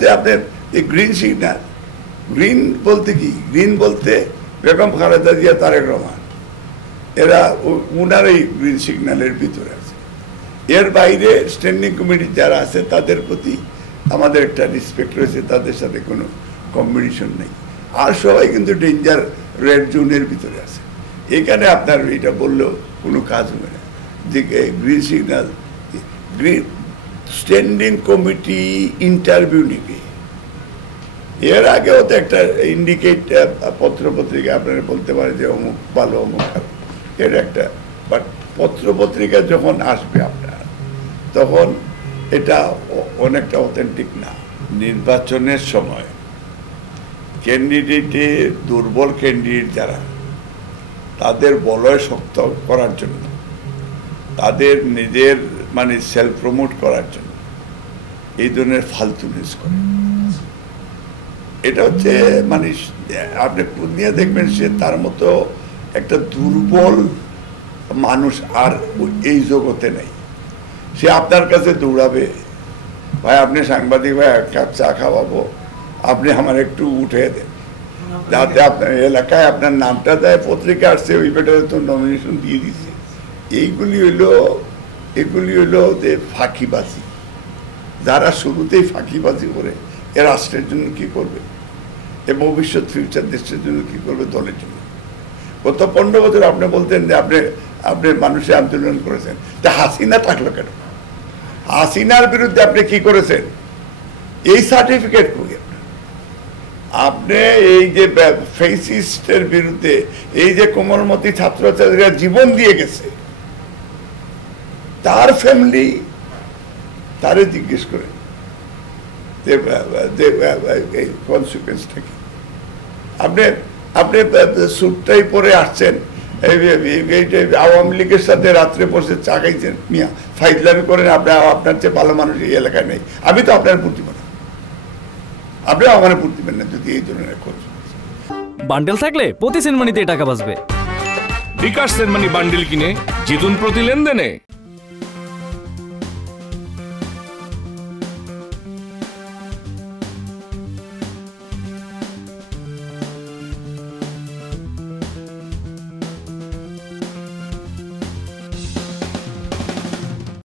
যে আপনার এই গ্রিন সিগন্যাল, গ্রিন বলতে কি? গ্রিন বলতে বেগম খালেদা জিয়া, তারেক রহমান, এরা উনার এই গ্রিন সিগন্যালের ভিতরে আছে। এর বাইরে স্ট্যান্ডিং কমিটি যারা আছে তাদের প্রতি আমাদের একটা রেসপেক্ট রয়েছে, তাদের সাথে কোনো কম্পিটিশন নেই। আর সবাই কিন্তু ডেঞ্জার রেড জোনের ভিতরে আছে। এখানে আপনার এটা বললেও কোনো কাজ হবে না যে green signal. Green standing committee interview নিবে, এর আগেও তো একটা ইন্ডিকেট পত্রপত্রিকা আপনারা বলতে পারে যে অমুক ভালো অমুক খারাপ, এর একটা, বাট পত্রপত্রিকা যখন আসবে আপনার, তখন এটা অনেকটা অথেন্টিক না। নির্বাচনের সময় ক্যান্ডিডেটে দুর্বল ক্যান্ডিডেট যারা, তাদের বলয় শক্ত করার জন্য, তাদের নিজের মানে সেলফ প্রমোট করার জন্য এই ধরনের ফালতু নিউজ করে। এটা হচ্ছে মানে আপনি নিয়ে দেখবেন সে তার মতো একটা দুর্বল মানুষ আর এই জগতে নেই। সে আপনার কাছে দৌড়াবে, ভাই আপনি সাংবাদিক, ভাই এক কাপ চা খাওয়াবো, আপনি আমার একটু উঠে দেন, যাতে আপনার এলাকায় আপনার নামটা দেয়, পত্রিকা আসছে ওই বেটারে তো নমিনেশন দিয়ে দিচ্ছে। এগুলি হলো যে ফাঁকিবাজি। যারা শুরুতেই ফাঁকিবাজি করে, এ রাষ্ট্রের জন্য কি করবে, এ ভবিষ্যৎ ফিউচার দেশের জন্য কি করবে, দলের জন্য। গত 15 বছর আপনি বলতেন যে আপনি মানুষের আন্দোলন করেছেন, তা হাসিনা থাকলো কেন? হাসিনার বিরুদ্ধে আপনি কি করেছেন? এই সার্টিফিকেট করি আপনি। এই যে ফেসিস্টের বিরুদ্ধে এই যে কোমলমতি ছাত্রছাত্রীরা জীবন দিয়ে গেছে, তার ফ্যামিলি তারে জিজ্ঞেস করে কনসিকুয়েন্সটা কি। আপনি স্যুটটাই পরে আসছেন, আওয়ামী লীগের সাথে রাত্রে বসে চা খাইছেন, মিয়া ফাইজলামি করেন। আপনার চেয়ে ভালো মানুষ এই এলাকায় নেই। আমি তো আপনার প্রতিমা না, আপনিও আমার প্রতিবেন না যদি এই ধরনের খোঁজ। বান্ডেল থাকলে প্রতি সেনমানিতে টাকা বাঁচবে। বিকাশ সেনমানি বান্ডেল কিনে জিতুন প্রতি লেনদেনে।